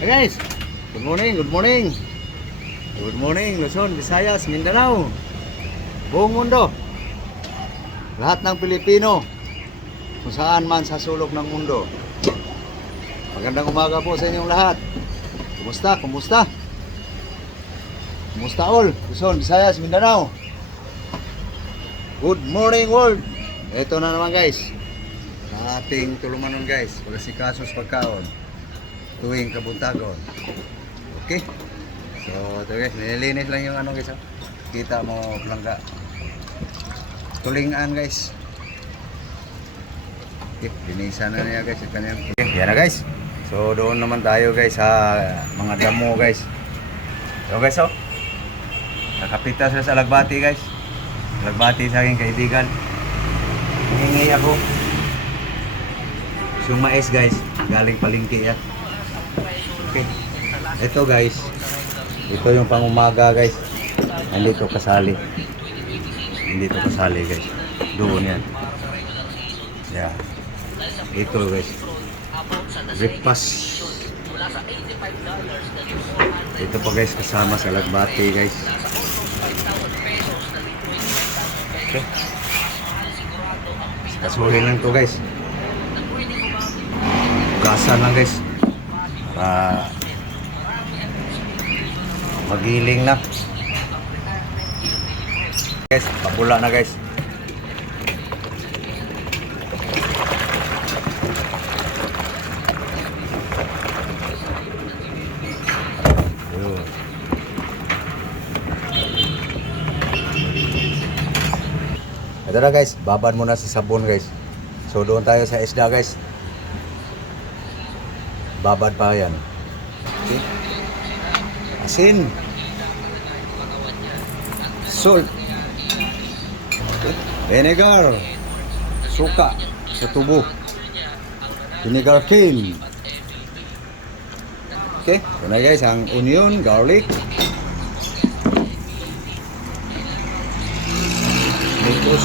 Hey guys, good morning, good morning. Good morning, Luzon, Visayas, Mindanao. Buong mundo. Lahat ng Pilipino. Kung saan man sa sulok ng mundo. Magandang umaga po sa inyong lahat. Kumusta? Kumusta? Kumusta all? Luzon, Visayas, Mindanao. Good morning world. Ito na naman guys. Sa ating tulumanon guys. Pagkasikasos pagkaon. Tuwing kabuntagon. Okay? So ito guys, nililinis lang yung ano guys. Kita mo plangga. Tulingan guys. Okay, linisan na niya guys. Okay, yan na guys. So doon naman tayo guys sa mga damo guys. So guys nakapita sila sa Alagbati guys. Alagbati sa aking kaibigan. Hingi ako. Yung mais guys, galing palengke yan. Okay. Ito guys, ito yung pangumaga guys. Hindi to kasali. Hindi to kasali guys. Doon yan. Yeah. Ito guys. Breakfast. Ito pa guys kasama sa Alagbati guys. Okay. Kasuhin lang to guys. Gasan lang guys. Para magiling na. Guys, papula na guys. Ito na guys, babad muna sa sabon guys. So doon tayo sa isda guys. Babad pa yan. Okay. Asin. Salt. Okay. Vinegar. Suka sa tubo. Vinegar cane. Okay. Ito na guys, ang onion, garlic. Tapos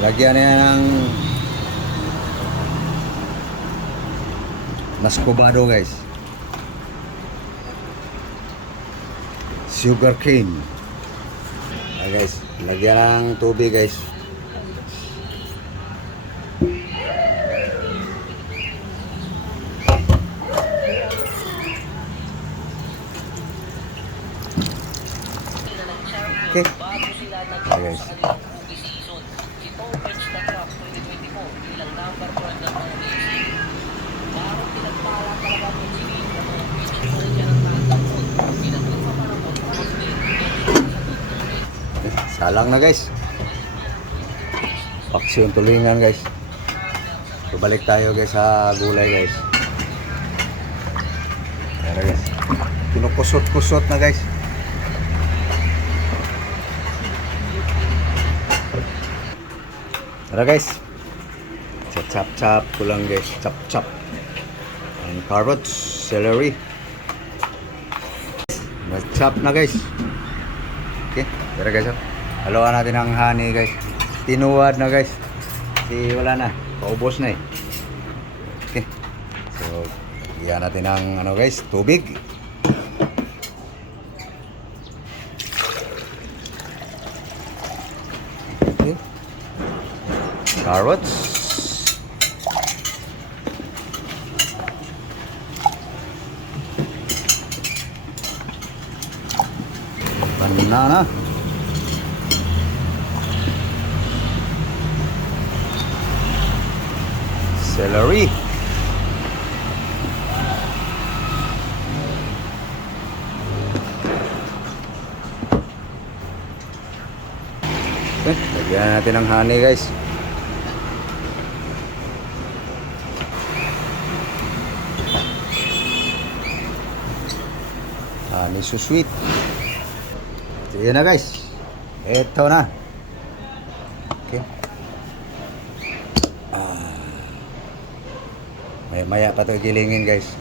lagyan na ng mascobado guys. Sugar cane. Guys, lagyan ng tubig guys. Okay. Guys. Salang na guys. Paksi yung tulingan guys. Balik tayo guys sa gulay guys. Tara guys. Kinukusot-kusot na guys. Tara guys. Chop-chop ko lang guys. Chop-chop. And carrots, celery. Chop na guys. Okay. Tara guys. Haluan natin ang honey guys. Tinuwad na guys. Kasi wala na. Paubos na eh. Okay. So, iyan natin ang ano guys, tubig. Okay. Carrots. Banana. Celery. Okay, lagyan natin ng honey guys. Honey so sweet. So, yan na guys. Ito na. Okay. Maya pa ito gilingin guys.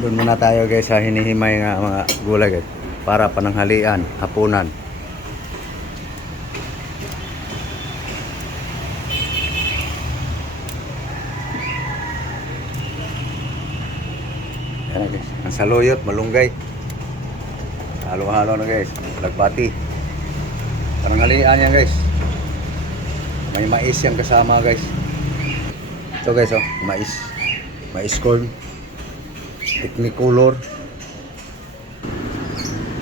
Doon muna tayo guys sa hinihimay nga mga gulay guys. Para pananghalian, hapunan. Yan na guys. Ang saluyot, malunggay. Halo-halo na guys. Lagbati. Parang halian yan guys. May mais yan kasama guys. Ito guys oh, mais. Mais corn. Technicolor.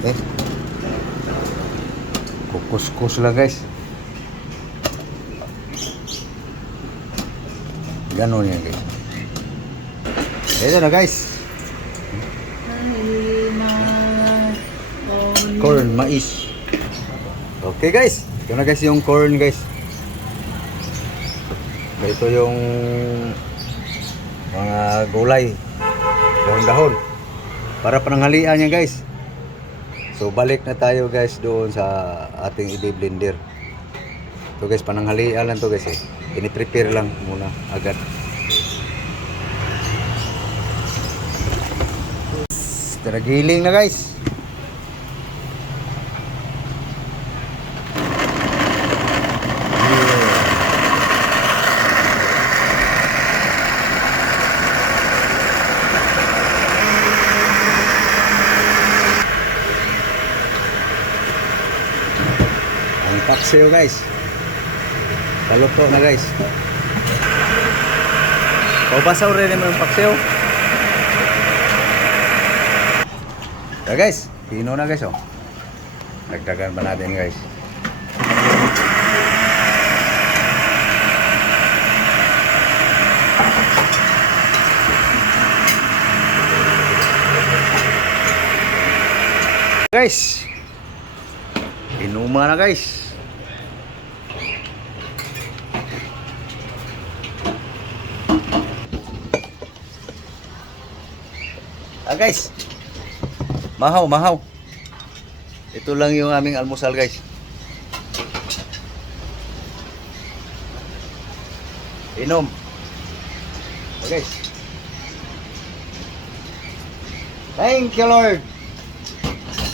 Okay. Kukus-kus lang guys. Ganon yan guys. Ito na guys. Corn, mais. Okay guys. Ito na guys yung corn guys. Ito yung mga gulay. Dahon-dahon. Para pananghalian yan guys. So balik na tayo guys doon sa ating i-blender. Ito guys, pananghalian lang to guys eh. Piniprepare lang muna agad. Tara giling na guys. Ang paksiw guys. Paluto na guys. Pabasaw rin naman ang paksiw. So guys, pino na guys oh. Dagdagan pa natin guys. Guys, inuman na guys. Guys, mahaw. Ito lang yung aming almusal guys. Inom. Okay. Thank you Lord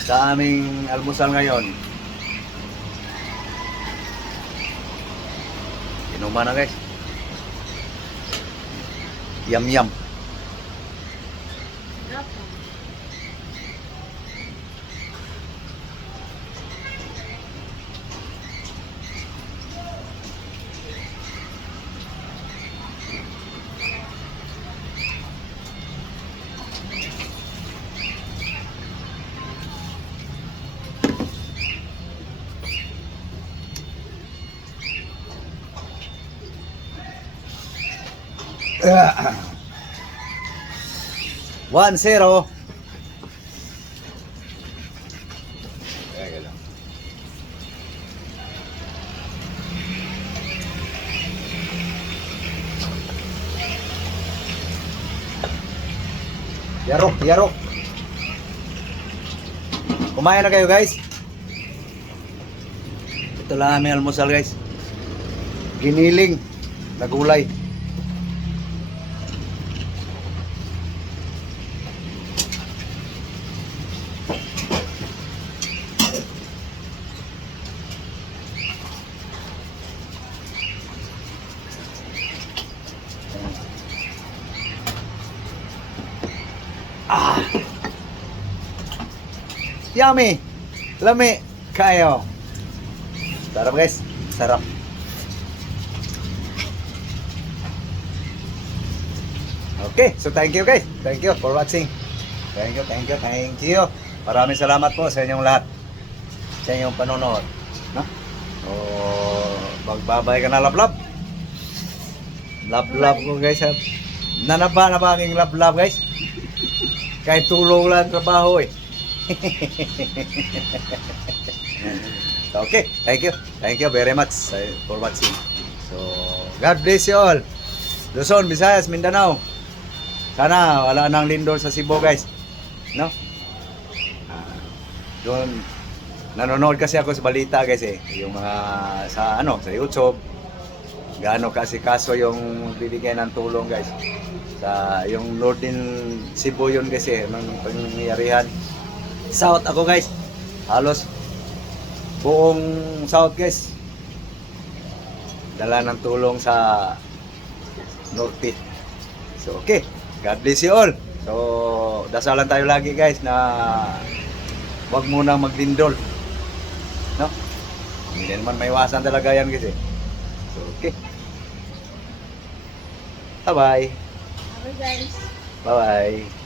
sa aming almusal ngayon. Inuman na guys. Yum. Uh, 1-0. Yarok. Kumain na kayo guys. Ito lang aming almusal guys. Giniling na gulay. Yummy! Lami! Kayo! Sarap guys! Sarap! Okay, so thank you guys! Thank you for watching! Thank you! Maraming salamat po sa inyong lahat! Sa inyong panonood! No? So, magbabay ka na love! Love ko guys! Nanaba na ba aking love guys? Kahit tulong lang trabaho eh! Okay, thank you very much for watching. So God bless you all. Luzon, Visayas, Mindanao. Sana wala nang lindol sa Cebu guys, no? Doon nanonood kasi ako sa balita guys eh, yung mga sa sa YouTube. Gaano kasi kaso yung bibigyan ng tulong guys sa yung Northern Cebu yun kasi ng pangyayarihan. South ako guys, halos buong South guys dala ng tulong sa North. So okay, God bless you all. So, dasalan tayo lagi guys na wag munang maglindol. No? Hindi naman maiwasan talaga yan kasi. So, okay. Bye-bye. Okay guys. Bye-bye.